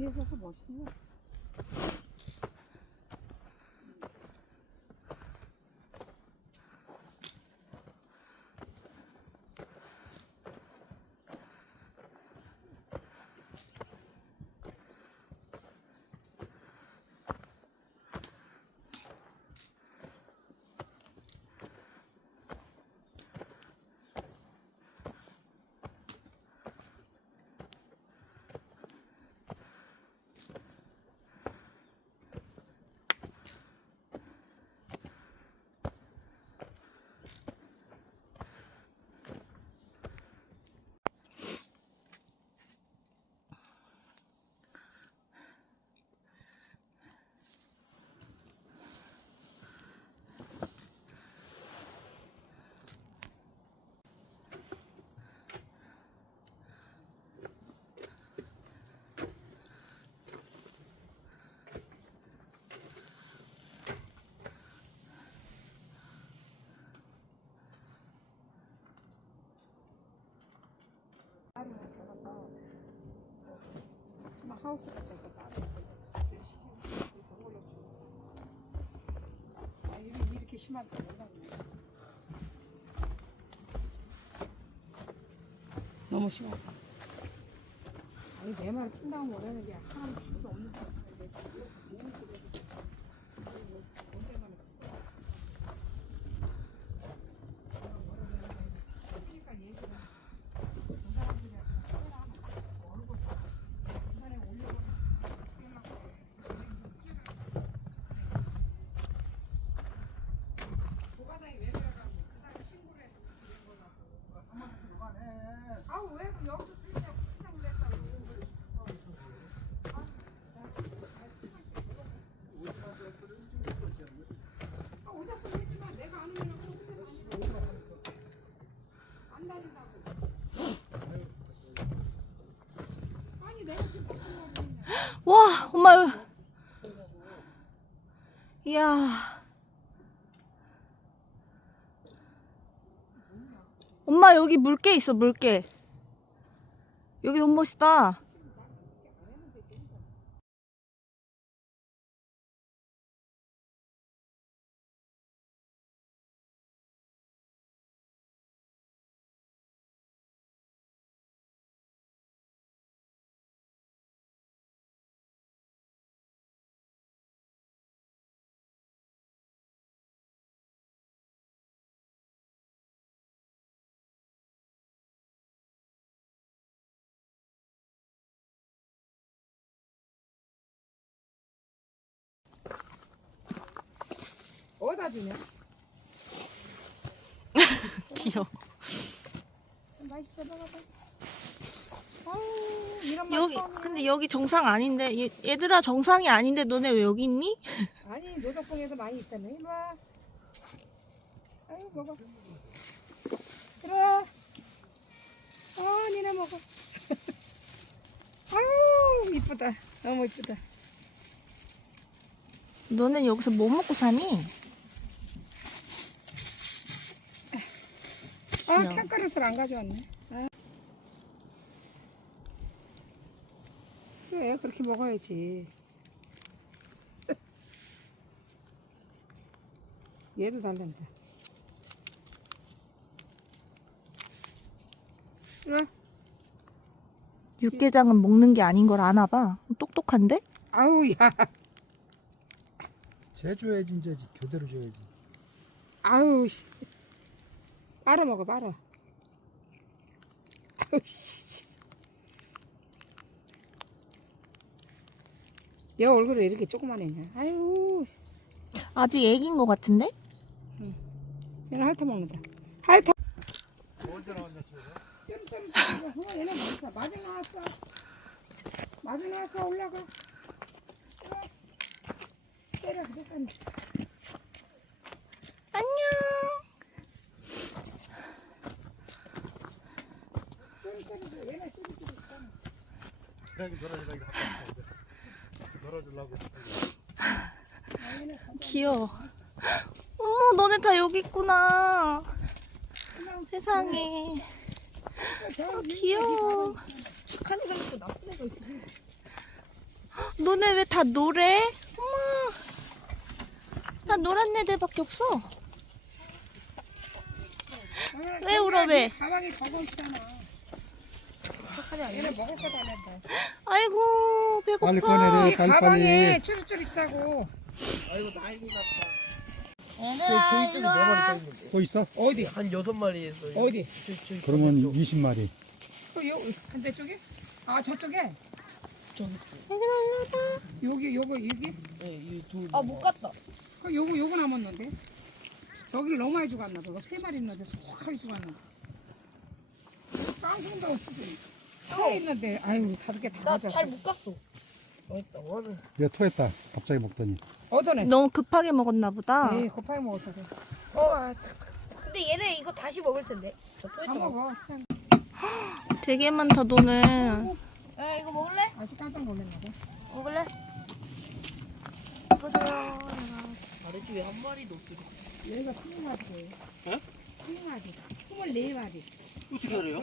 위에서도 멋 하우스 같은 거 따로 아 이게 이렇게 심한 줄 몰랐네 너무 심하다. 아니 내 말을 푼다고 뭐라는 게 하나도 없는 것 같은데 지금 너무 그래서 아이고 언제만 그러니까 얘기를 그 사람들이 약간 소라 얼굴 인간에 올려보면 조과장이 왜 그래가지고 그 사람 신고를 해서 이런 거라고 와, 엄마. 이야. 엄마 여기 물개 있어, 물개. 여기 너무 멋있다. 어디다 주냐? 귀여워. 맛있어 먹어봐 아유 이런 여기, 맛. 근데 여기 정상 아닌데. 얘, 얘들아, 정상이 아닌데 너네 왜 여기 있니? 아니 노덕봉에서 많이 있다네 이리 와 아유 먹어 들어와 어 니네 먹어 아유 이쁘다 너무 이쁘다 너네 여기서 뭐 먹고 사니? 아 귀여워. 캔그릇을 안 가져왔네 아. 그래 그렇게 먹어야지 얘도 달란다 이리 와 육개장은 먹는 게 아닌 걸 아나 봐. 똑똑한데? 아우 야 제줘야지 이제 교대로 줘야지. 아우 씨 빨아 먹어 빨아. 얘 얼굴이 이렇게 조그만했냐 아유 아직 애기인 것 같은데? 얘는 핥아 먹는다 핥아 언제 나왔냐? 어, 얘네 많다 마중 나왔어 마중 나왔어 올라가 어. 때려 그랬더니 안녕. 좀 때리고 얘네 쓰리쓰리 있잖아 내가 지금 놀아주려고 이거 갖고 왔는데. 놀아주려고. 아, 얘네 간다. 귀여워. 어머, 너네 다 여기 있구나. 세상에. 저 귀여워. 착한 애가 있고 나쁜 애가 있고 너네 왜 다 노래? 어머. 나 노란 애들밖에 없어. 왜 울어, 왜? 가방에 저거 있잖아. 얘네 먹을 거 달란다. 아이고 배고파. 빨리 꺼내래. 이 빨리, 가방에 빨리. 쭈루쭈루 있다고. 얘들아 일로 와. 또 있어? 어디? 한 여섯 마리 했어요. 어디? 그러면 20마리. 그 요, 반대 쪽에? 아 저쪽에? 얘들아 일로 와봐. 여기 요거 여기? 네, 이 두. 아 못 갔다. 그 요거 요거 남았는데. 저기를 너무 많이 주고 왔나 저거 세 마리 있는데 쏙하게 주고 왔는데. 깡통도 없고. 차에 있는데 아유 다섯 개다 가져. 나잘못 갔어. 맛있다. 와는. 얘 토했다. 갑자기 먹더니. 어전에. 너무 급하게 먹었나 보다. 에 급하게 먹어서 그래. 근데 얘네 이거 다시 먹을 텐데. 다 먹어. 그냥 되게 많다 너네. 야 이거 먹을래? 아직 깜짝 놀랐나 봐. 먹을래? 보세요. 아래쪽에 한 마리도 없어. 얘가 스무 마리예요. 어? 스무 마리. 스물네 마리. 어떻게 알아요?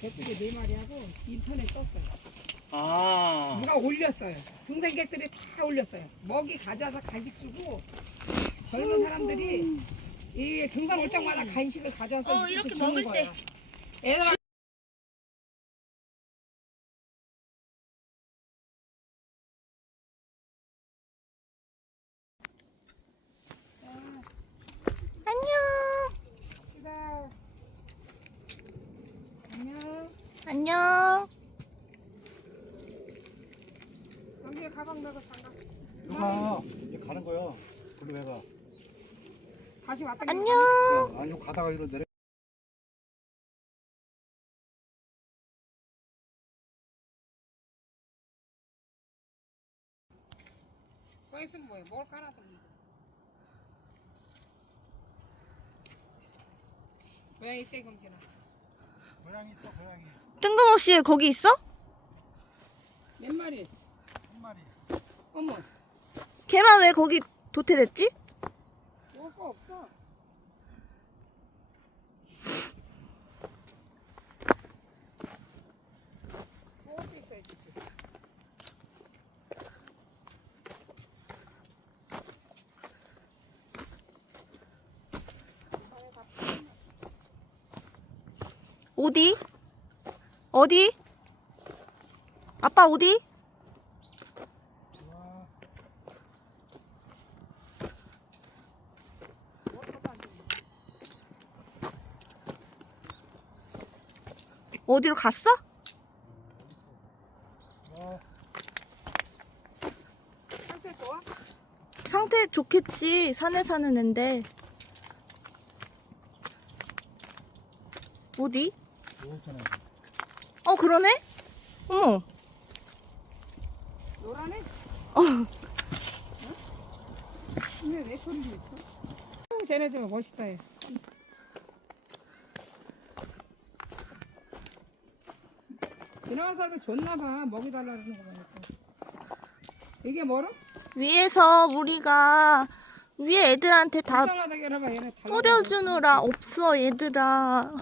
객들이 네 마리하고 인터넷 떴어요. 아. 누가 올렸어요. 등산객들이 다 올렸어요. 먹이 가져와서 간식 주고 젊은 사람들이 이 등산 올 적마다 간식을 가져와서 어, 이렇게 주는 먹을 거예요. 애들 안녕. 시다. 안녕. 안녕. 여기에 가방 넣고 장갑. 누 가 가는 거야. 글로 해가. 다시 왔다 안녕. 아, 이거 가다가 이로 내려. 거기 있으면 뭐해? 먹을 거 하나도 없는데. 고양이 떼 금지나. 고양이 있어, 고양이. 뜬금없이 거기 있어? 몇 마리? 한 마리. 어머, 걔만 왜 거기 도태됐지? 먹을 거 없어. 먹을 게 있어야지. 어디? 어디? 아빠 어디? 어디로 갔어? 상태 좋아? 상태 좋겠지. 산에 사는 앤데. 어디? 어, 그러네? 어머. 노란해? 어. 응? 근데 왜 소리도 있어? 어, 쟤네 좀 멋있다 얘. 지나간 사람이 줬나 봐 먹이 달라 그러는 거 보니까 이게 뭐로? 위에서 우리가 위에 애들한테 다 불쌍하다 얘네 뿌려주느라 없어, 얘들아.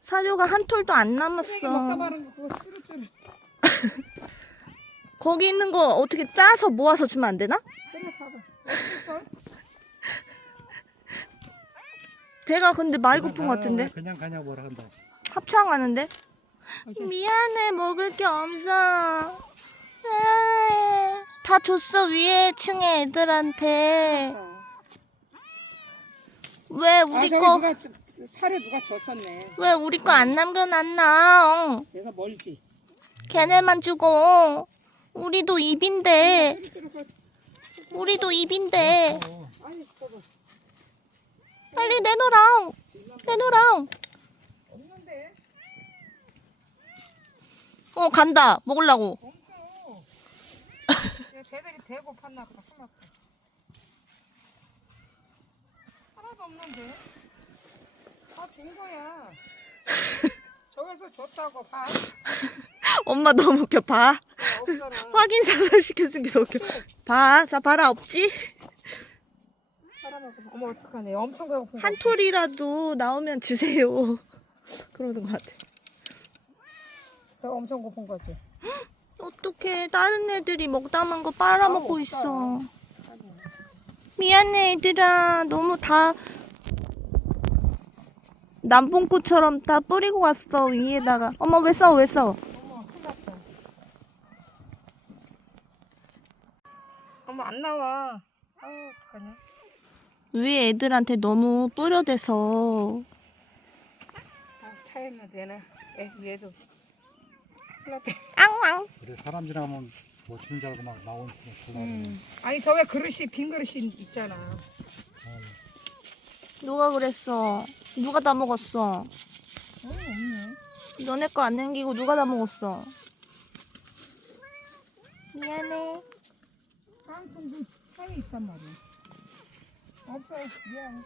사료가 한 톨도 안 쓰레기 먹다 남았어. 마는 거 그거 쭈루쭈루 거기 있는 거 어떻게 짜서 모아서 주면 안 되나? 그래 봐봐 어쩔걸? 배가 근데 많이 고픈 것 같은데? 그냥 가냐 뭐라 한다. 합창하는데? 미안해, 먹을 게 없어. 미안해. 다 줬어, 위에 층에 애들한테. 왜아 우리 저기 거, 누가 저- 사료 누가 줬었네 왜 우리 거 안 남겨놨나? 어. 얘가 멀지 걔네만 주고. 우리도 입인데. 우리도 입인데. 저거 빨리 내놓으라. 내놓으라. 없는데 어, 간다. 먹으려고. 배들이 배고팠나 보다 하나도 없는데 다 준 거야 저기서 줬다고 봐 엄마 너무 웃겨. 봐. 확인 사살 시켜준 게 너무 웃겨. 봐. 자, 봐라. 없지? 사람하고 어머 어떡하네 엄청 배고픈 한거 톨이라도 나오면 주세요. 그러는 것 같아. 배가 엄청 고픈 거지 어, 어떡해. 다른 애들이 먹다 남은 거 빨아먹고 있어. 미안해, 얘들아. 너무 다 남봉구처럼 다 뿌리고 갔어, 위에다가. 엄마, 왜 싸워, 왜 싸워? 어머 큰일 났다 어머 안 나와 아유 어떡하냐 위에 애들한테 너무 뿌려대서. 아 차였나 되나 애 얘도 났다 앙앙. 그래 사람 지나가면 뭐 주는 줄 알고 막 나오는 거 음. 아니 저게 그릇이 빈 그릇이 있잖아 누가 그랬어? 누가 다 먹었어? 어 없네 너네 거 안 남기고 누가 다 먹었어? 미안해. 깡통도 차에 있단 말이야 없어 미안